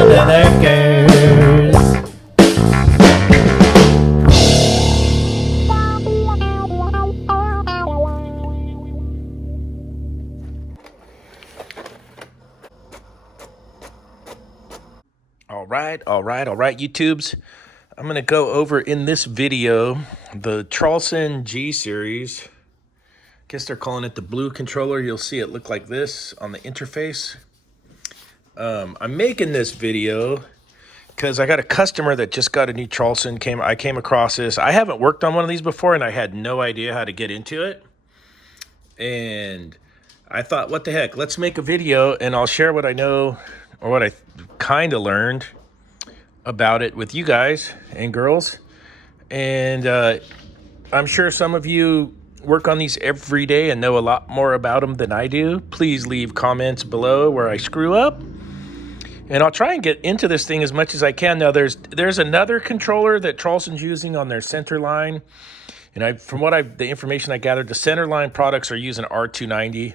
Subcategories. All right, YouTubes. I'm going to go over in this video the Traulsen G series. Guess they're calling it the blue controller. You'll see it look like this on the interface. I'm making this video because I got a customer that just got a new Traulsen. I came across this. I haven't worked on one of these before, and I had no idea how to get into it. And I thought, what the heck? Let's make a video, and I'll share what I know or what I kind of learned about it with you guys and girls. And I'm sure some of you work on these every day and know a lot more about them than I do. Please leave comments below where I screw up, and I'll try and get into this thing as much as I can. Now there's another controller that Traulsen's using on their center line, and the information I gathered, the center line products are using R290,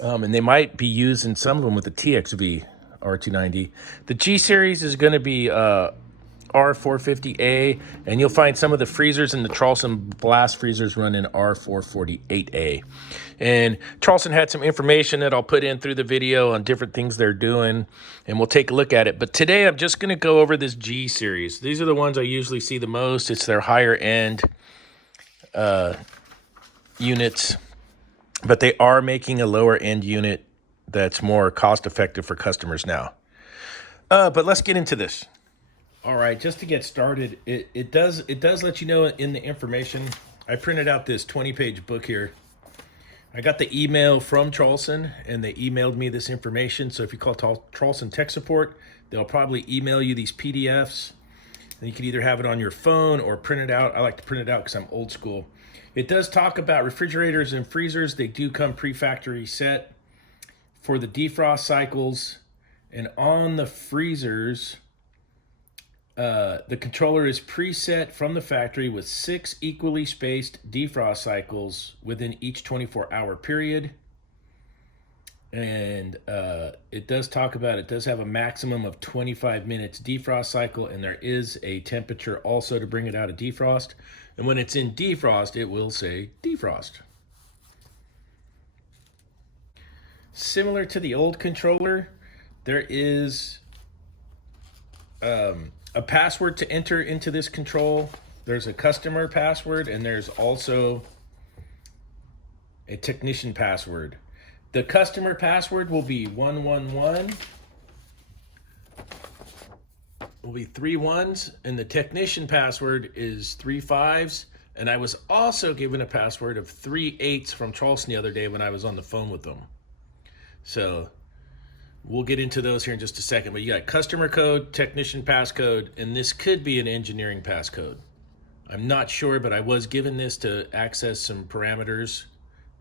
and they might be using some of them with the TXV R290. The G series is going to be R450A, and you'll find some of the freezers in the Traulsen blast freezers run in R448A. And Traulsen had some information that I'll put in through the video on different things they're doing, and we'll take a look at it. But today I'm just going to go over this G series. These are the ones I usually see the most. It's their higher end units, but they are making a lower end unit that's more cost effective for customers now. But let's get into this. All right, just to get started, it does let you know in the information. I printed out this 20-page book here. I got the email from Traulsen, and they emailed me this information. So if you call Traulsen Tech Support, they'll probably email you these PDFs. And you can either have it on your phone or print it out. I like to print it out because I'm old school. It does talk about refrigerators and freezers. They do come pre-factory set for the defrost cycles. And on the freezers, the controller is preset from the factory with 6 equally spaced defrost cycles within each 24-hour period. And it does have a maximum of 25 minutes defrost cycle, and there is a temperature also to bring it out of defrost. And when it's in defrost, it will say defrost. Similar to the old controller, there is a password to enter into this control. There's a customer password, and there's also a technician password. The customer password will be 111. Will be 3 1s, and the technician password is 3 5s. And I was also given a password of 3 8s from Traulsen the other day when I was on the phone with them. So we'll get into those here in just a second. But you got customer code, technician passcode, and this could be an engineering passcode. I'm not sure, but I was given this to access some parameters,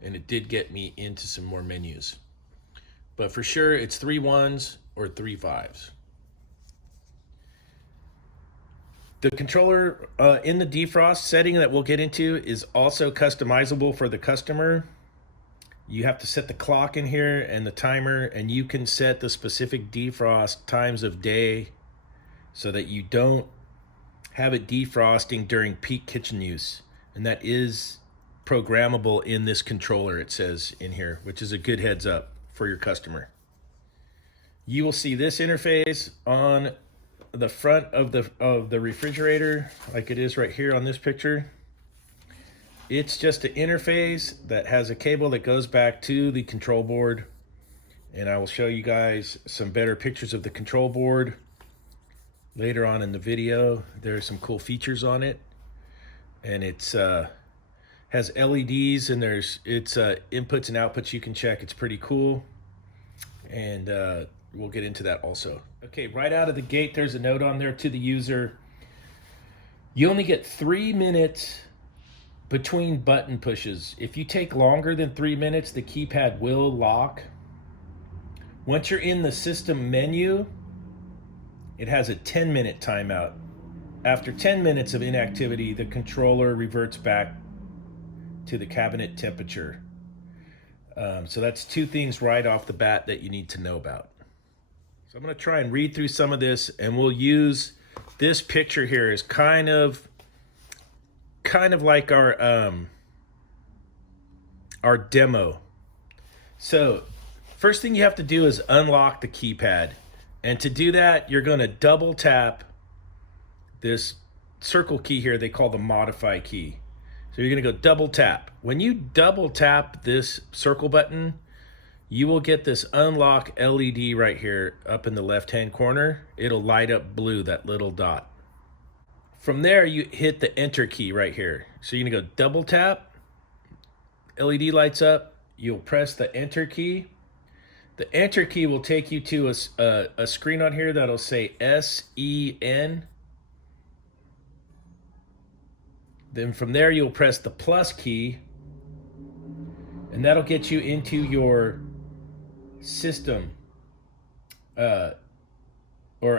and it did get me into some more menus. But for sure, it's 3 1s or 3 5s. The controller in the defrost setting that we'll get into is also customizable for the customer. You have to set the clock in here and the timer, and you can set the specific defrost times of day so that you don't have it defrosting during peak kitchen use. And that is programmable in this controller, it says in here, which is a good heads up for your customer. You will see this interface on the front of the refrigerator, like it is right here on this picture. It's just an interface that has a cable that goes back to the control board, and I will show you guys some better pictures of the control board later on in the video. There are some cool features on it, and it's has LEDs, and it's inputs and outputs you can check. It's pretty cool, and we'll get into that also. Okay, right out of the gate, there's a note on there to the user. You only get 3 minutes between button pushes. If you take longer than 3 minutes, the keypad will lock. Once you're in the system menu, it has a 10-minute timeout. After 10 minutes of inactivity, the controller reverts back to the cabinet temperature. So that's 2 things right off the bat that you need to know about. So I'm going to try and read through some of this, and we'll use this picture here as kind of like our demo. So first thing you have to do is unlock the keypad. And to do that, you're going to double tap this circle key here they call the modify key. So you're going to go double tap. When you double tap this circle button, you will get this unlock LED right here up in the left-hand corner. It'll light up blue, that little dot. From there, you hit the enter key right here. So you're going to go double tap, LED lights up, you'll press the enter key. The enter key will take you to a screen on here that'll say SEN. Then from there, you'll press the plus key, and that'll get you into your system, or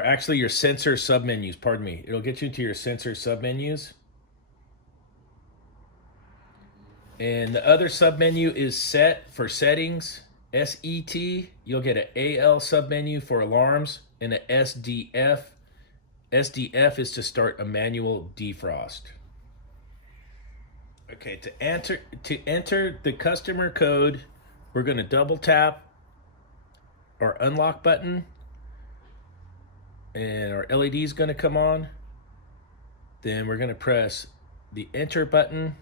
actually your sensor submenus, pardon me. It'll get you into your sensor submenus. And the other submenu is set for settings, SET. You'll get an AL submenu for alarms and a SDF. SDF is to start a manual defrost. Okay, to enter the customer code, we're going to double tap our unlock button, and our LED is going to come on. Then we're going to press the enter button.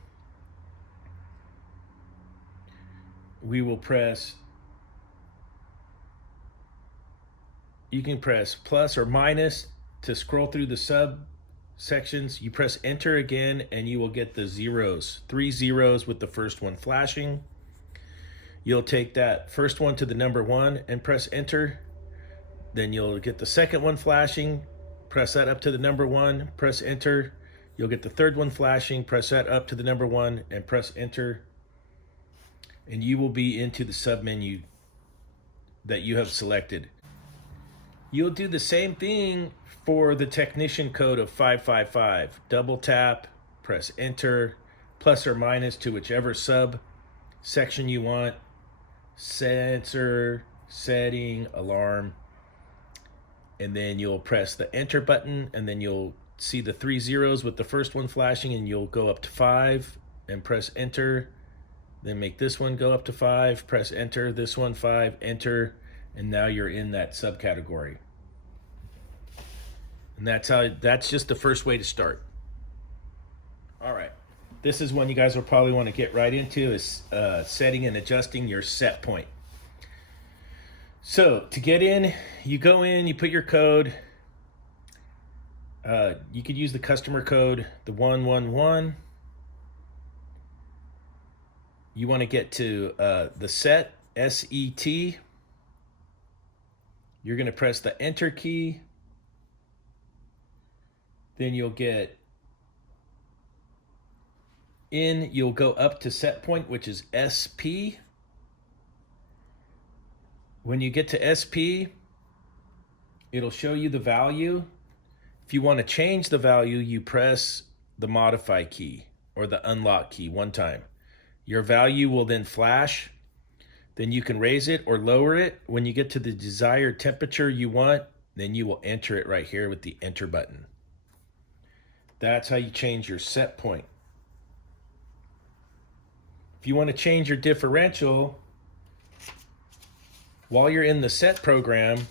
We will press, you can press plus or minus to scroll through the sub sections. You press enter again and you will get the zeros, 3 zeros with the first one flashing. You'll take that first one to the number 1 and press enter. Then you'll get the second one flashing, press that up to the number 1, press enter. You'll get the third one flashing, press that up to the number 1 and press enter. And you will be into the submenu that you have selected. You'll do the same thing for the technician code of 555. Double tap, press enter, plus or minus to whichever sub section you want. Sensor, setting, alarm. And then you'll press the enter button, and then you'll see the 3 zeros with the first one flashing, and you'll go up to 5 and press enter. Then make this one go up to 5, press enter, this one 5, enter, and now you're in that subcategory. And that's just the first way to start. All right, this is one you guys will probably want to get right into, is setting and adjusting your set point. So to get in, you go in, you put your code. You could use the customer code, the 111. You want to get to the set, SET. You're going to press the enter key. Then you'll get in, you'll go up to set point, which is SP. When you get to SP, it'll show you the value. If you want to change the value, you press the modify key or the unlock key one time. Your value will then flash. Then you can raise it or lower it. When you get to the desired temperature you want, then you will enter it right here with the enter button. That's how you change your set point. If you want to change your differential, while you're in the set program,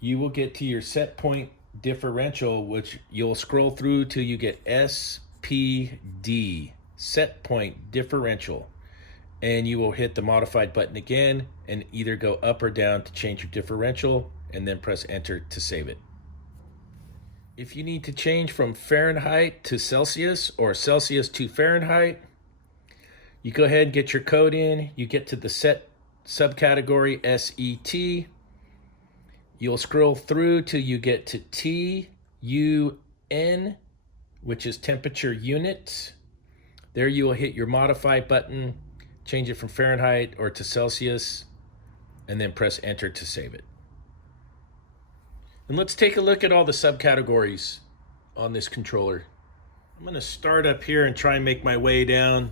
you will get to your set point differential, which you'll scroll through till you get SPD, set point differential. And you will hit the modified button again and either go up or down to change your differential, and then press enter to save it. If you need to change from Fahrenheit to Celsius or Celsius to Fahrenheit, you go ahead and get your code in. You get to the set subcategory SET. You'll scroll through till you get to TUN, which is temperature units. There you will hit your modify button, change it from Fahrenheit or to Celsius, and then press enter to save it. And let's take a look at all the subcategories on this controller. I'm going to start up here and try and make my way down.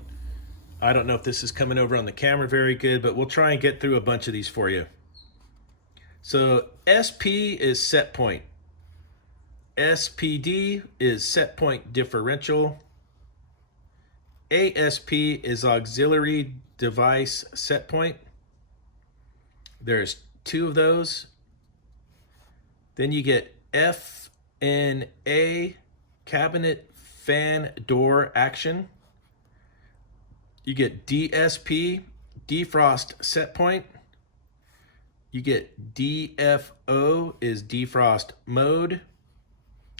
I don't know if this is coming over on the camera very good, but we'll try and get through a bunch of these for you. So SP is set point. SPD is set point differential. ASP is auxiliary device set point. There's two of those. Then you get FNA, cabinet fan door action. You get DSP, defrost set point. You get DFO is defrost mode.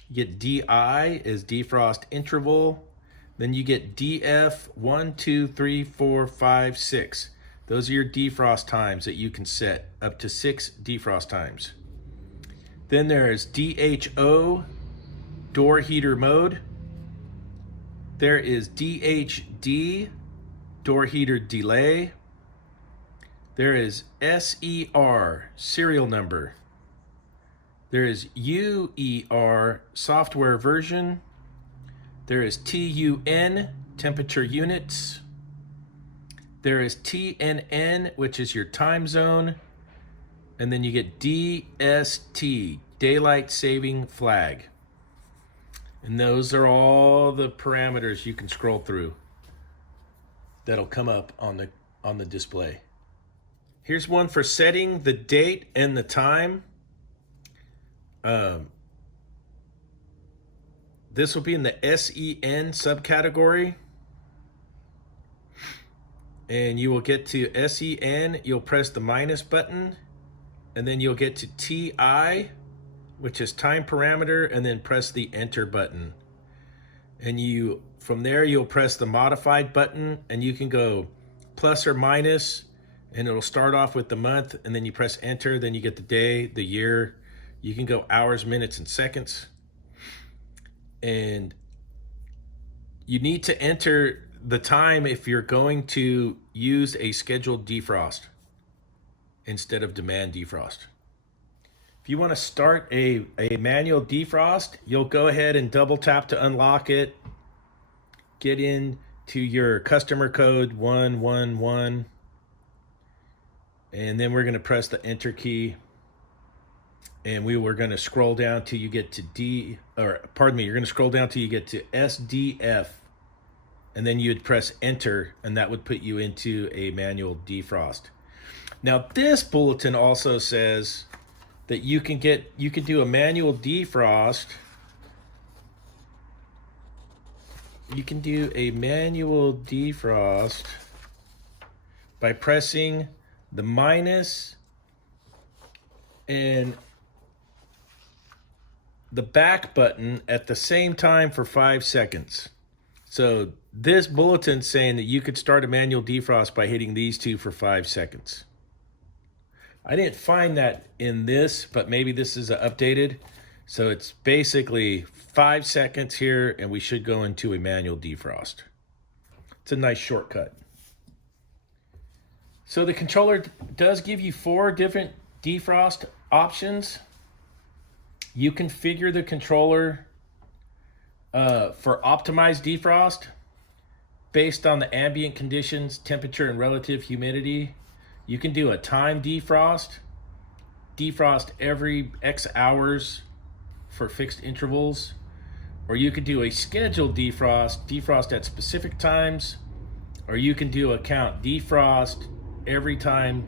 You get DI is defrost interval. Then you get DF 1, 2, 3, 4, 5, 6. Those are your defrost times that you can set, up to 6 defrost times. Then there's DHO, door heater mode. There is DHD, door heater delay. There is SER, serial number. There is UER, software version. There is TUN, temperature units. There is TNN, which is your time zone. And then you get DST, daylight saving flag. And those are all the parameters you can scroll through that'll come up on the display. Here's one for setting the date and the time. This will be in the SEN subcategory. And you will get to SEN, you'll press the minus button, and then you'll get to TI, which is time parameter, and then press the enter button. And from there, you'll press the modified button, and you can go plus or minus, and it'll start off with the month, and then you press enter, then you get the day, the year. You can go hours, minutes, and seconds. And you need to enter the time if you're going to use a scheduled defrost instead of demand defrost. If you want to start a manual defrost, you'll go ahead and double tap to unlock it. Get into your customer code 111. And then we're going to press the enter key. And we're going to scroll down till you get to you're going to scroll down till you get to SDF. And then you'd press enter, and that would put you into a manual defrost. Now, this bulletin also says that you can do a manual defrost. You can do a manual defrost by pressing the minus and the back button at the same time for 5 seconds. So this bulletin's saying that you could start a manual defrost by hitting these two for 5 seconds. I didn't find that in this, but maybe this is updated. So it's basically 5 seconds here, and we should go into a manual defrost. It's a nice shortcut. So the controller does give you 4 different defrost options. You configure the controller for optimized defrost based on the ambient conditions, temperature, and relative humidity. You can do a time defrost every X hours for fixed intervals, or you could do a scheduled defrost at specific times, or you can do a count defrost every time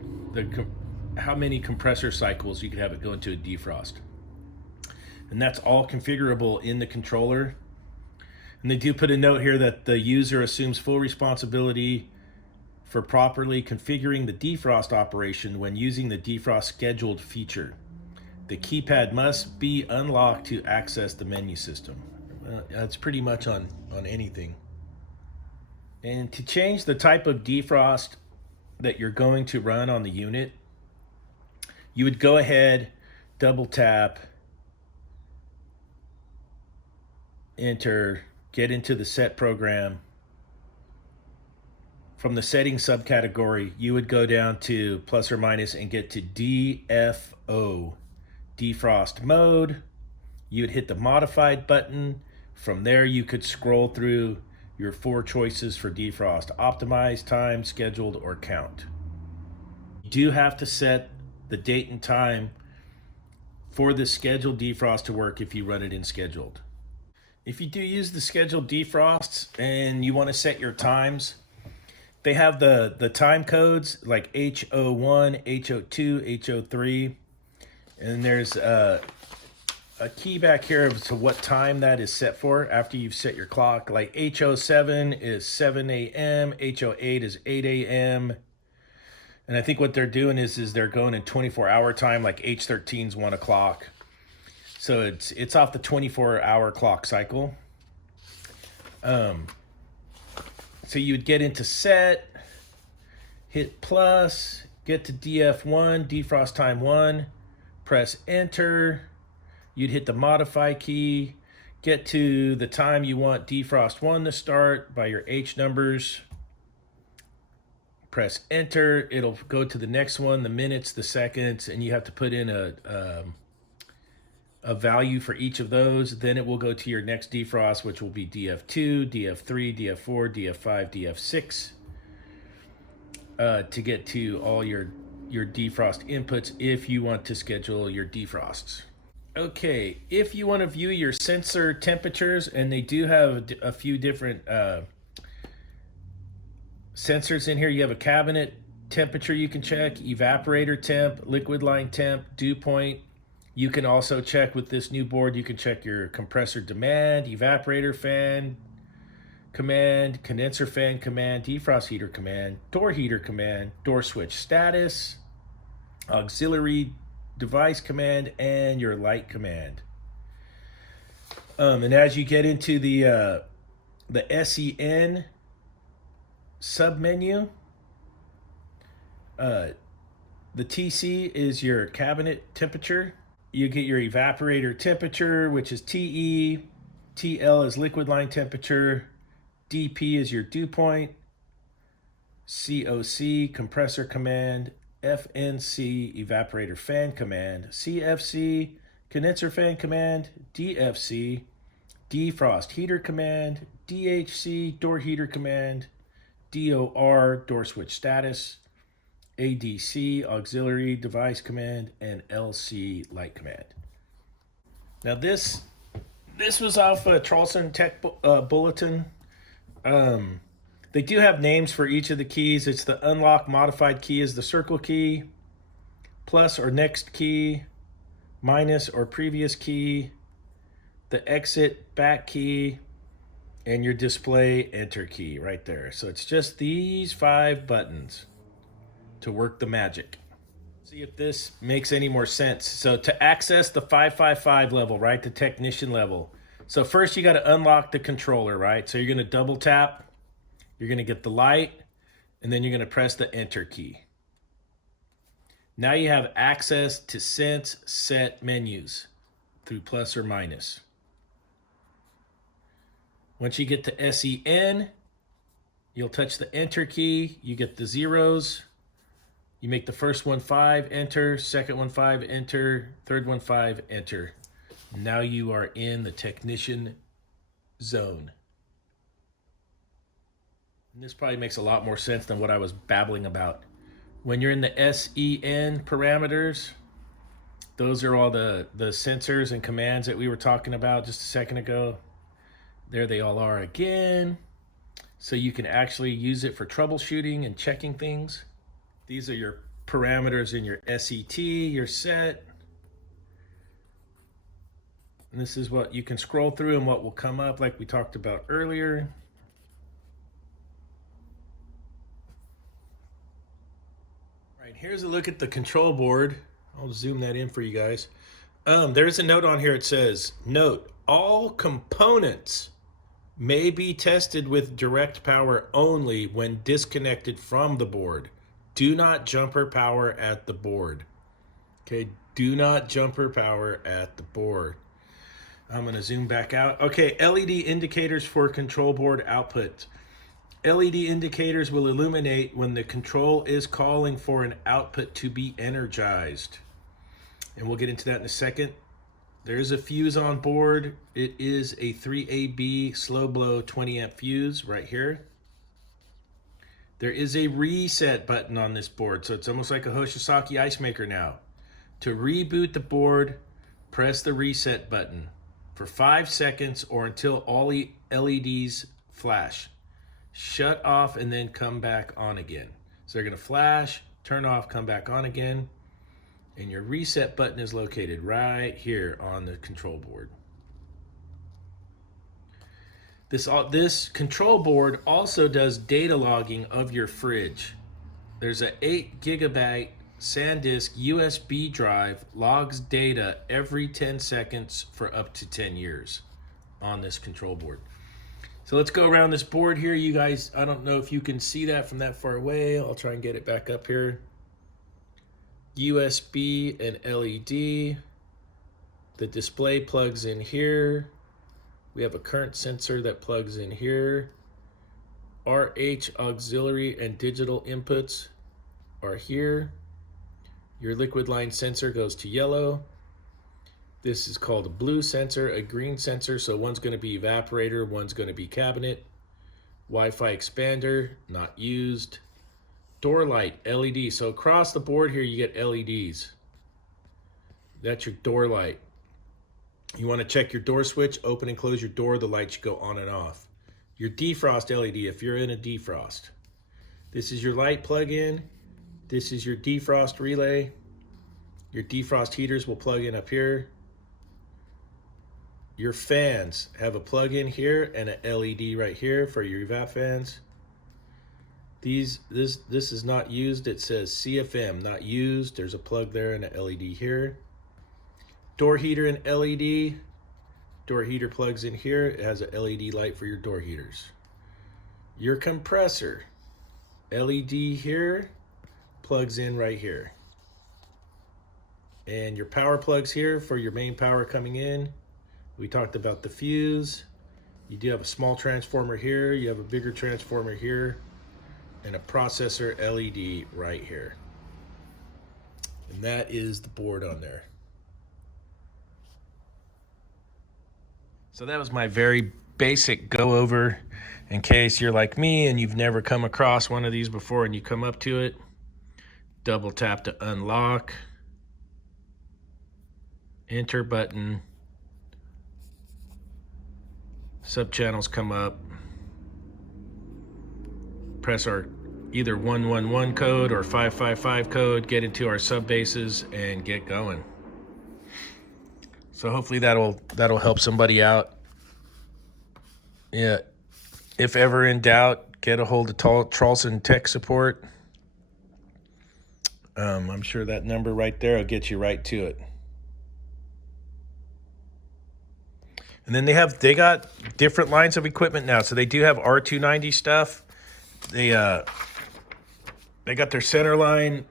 how many compressor cycles you could have it go into a defrost. And that's all configurable in the controller. And they do put a note here that the user assumes full responsibility for properly configuring the defrost operation when using the defrost scheduled feature. The keypad must be unlocked to access the menu system. Well, that's pretty much on anything. And to change the type of defrost that you're going to run on the unit, you would go ahead, double tap, enter, get into the set program. From the settings subcategory, you would go down to plus or minus and get to DFO, defrost mode. You would hit the modified button. From there, you could scroll through your 4 choices for defrost: optimize, time, scheduled, or count. You do have to set the date and time for the scheduled defrost to work if you run it in scheduled. If you do use the scheduled defrosts and you want to set your times, they have the time codes like H01, H02, H03, and there's a key back here to what time that is set for after you've set your clock. Like H07 is 7 a.m., H08 is 8 a.m. And I think what they're doing is they're going in 24-hour time, like H13 is 1 o'clock. So it's off the 24-hour clock cycle. So you would get into set, hit plus, get to DF1, defrost time 1, press enter. You'd hit the modify key, get to the time you want defrost 1 to start by your H numbers. Press enter. It'll go to the next one, the minutes, the seconds, and you have to put in a value for each of those. Then it will go to your next defrost, which will be DF2, DF3, DF4, DF5, DF6, to get to all your defrost inputs if you want to schedule your defrosts. Okay, if you want to view your sensor temperatures, and they do have a few different sensors in here. You have a cabinet temperature you can check, evaporator temp, liquid line temp, dew point. You can also check with this new board, you can check your compressor demand, evaporator fan command, condenser fan command, defrost heater command, door heater command, door switch status, auxiliary device command, and your light command. And as you get into the SEN submenu, the TC is your cabinet temperature. You get your evaporator temperature, which is TE. TL is liquid line temperature. DP is your dew point. COC, compressor command. FNC, evaporator fan command. CFC, condenser fan command. DFC, defrost heater command. DHC, door heater command. DOR, door switch status. ADC, auxiliary device command, and LC, light command. Now this was off a Traulsen Tech bulletin. They do have names for each of the keys. It's the unlock modified key is the circle key, plus or next key, minus or previous key, the exit back key, and your display enter key right there. So it's just these 5 buttons to work the magic. See if this makes any more sense. So to access the 555 level, right, the technician level. So first you got to unlock the controller, right? So you're going to double tap, you're going to get the light, and then you're going to press the enter key. Now you have access to sense set menus through plus or minus. Once you get to SEN, you'll touch the enter key, you get the zeros. You make the first one 5, enter, second one 5, enter, third one 5, enter. Now you are in the technician zone. And this probably makes a lot more sense than what I was babbling about. When you're in the SEN parameters, those are all the sensors and commands that we were talking about just a second ago. There they all are again. So you can actually use it for troubleshooting and checking things. These are your parameters in your SET, your set. And this is what you can scroll through and what will come up like we talked about earlier. All right, here's a look at the control board. I'll zoom that in for you guys. There's a note on here. It says, note, all components may be tested with direct power only when disconnected from the board. Do not jumper power at the board. Okay, do not jumper power at the board. I'm going to zoom back out. Okay, LED indicators for control board output. LED indicators will illuminate when the control is calling for an output to be energized. And we'll get into that in a second. There's a fuse on board. It is a 3AB slow blow 20 amp fuse right here. There is a reset button on this board, so it's almost like a H.V.A.C ice maker now. To reboot the board, press the reset button for 5 seconds or until all LEDs flash. Shut off and then come back on again. So they're going to flash, turn off, come back on again. And your reset button is located right here on the control board. This control board also does data logging of your fridge. There's a 8 gigabyte SanDisk USB drive, logs data every 10 seconds for up to 10 years on this control board. So let's go around this board here. You guys, I don't know if you can see that from that far away. I'll try and get it back up here. USB and LED. The display plugs in here. We have a current sensor that plugs in here. RH auxiliary and digital inputs are here. Your liquid line sensor goes to yellow. This is called a blue sensor, a green sensor. So one's going to be evaporator, one's going to be cabinet. Wi-Fi expander, not used. Door light, LED. So across the board here, you get LEDs. That's your door light. You want to check your door switch, open and close your door, the light should go on and off. Your defrost LED, if you're in a defrost. This is your light plug-in. This is your defrost relay. Your defrost heaters will plug in up here. Your fans have a plug-in here and an LED right here for your evap fans. This is not used. It says CFM, not used. There's a plug there and an LED here. Door heater and LED. Door heater plugs in here. It has a LED light for your door heaters. Your compressor, LED here, plugs in right here. And your power plugs here for your main power coming in. We talked about the fuse. You do have a small transformer here. You have a bigger transformer here. And a processor LED right here. And that is the board on there. So that was my very basic go over in case you're like me and you've never come across one of these before and you come up to it. Double tap to unlock. Enter button. Subchannels come up. Press our either 111 code or 555 code, get into our sub bases and get going. So hopefully that'll help somebody out. Yeah, if ever in doubt, get a hold of Traulsen Tech Support. I'm sure that number right there will get you right to it. And then they got different lines of equipment now. So they do have R290 stuff. They got their center line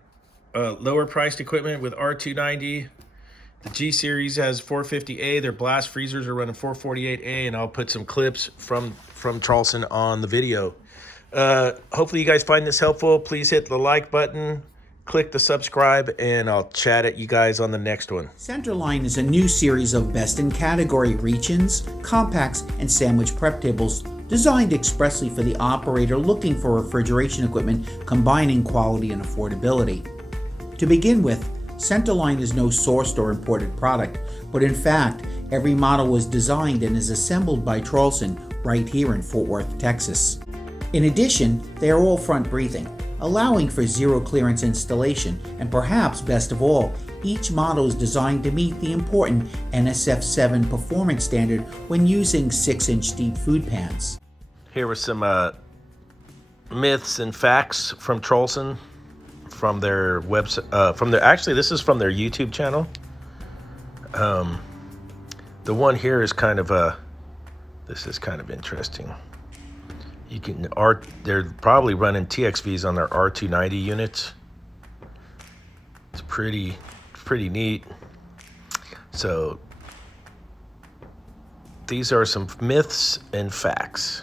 lower priced equipment with R290. The G series has 450A. Their blast freezers are running 448A, and I'll put some clips from Traulsen on the video. Hopefully you guys find this helpful. Please hit the like button, click the subscribe, and I'll chat at you guys on the next one. Centerline is a new series of best-in-category reach-ins, compacts, and sandwich prep tables designed expressly for the operator looking for refrigeration equipment combining quality and affordability. To begin with, Centerline is no sourced or imported product, but in fact, every model was designed and is assembled by Traulsen right here in Fort Worth, Texas. In addition, they are all front breathing, allowing for zero clearance installation, and perhaps best of all, each model is designed to meet the important NSF7 performance standard when using 6-inch deep food pans. Here were some myths and facts from Traulsen. From their website, actually this is from their YouTube channel. The one here is kind of this is kind of interesting. They're probably running TXVs on their R290 units. It's pretty neat. So these are some myths and facts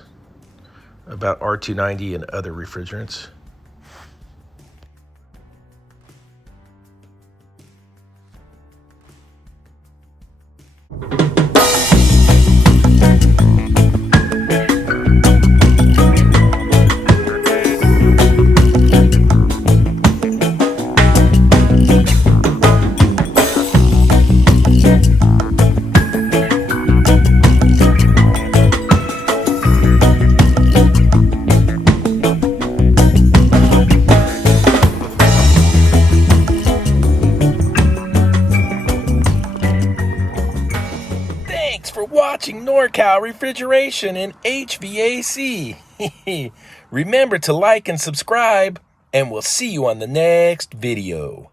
about R290 and other refrigerants. Thanks for watching NorCal Refrigeration and HVAC. Remember to like and subscribe, and we'll see you on the next video.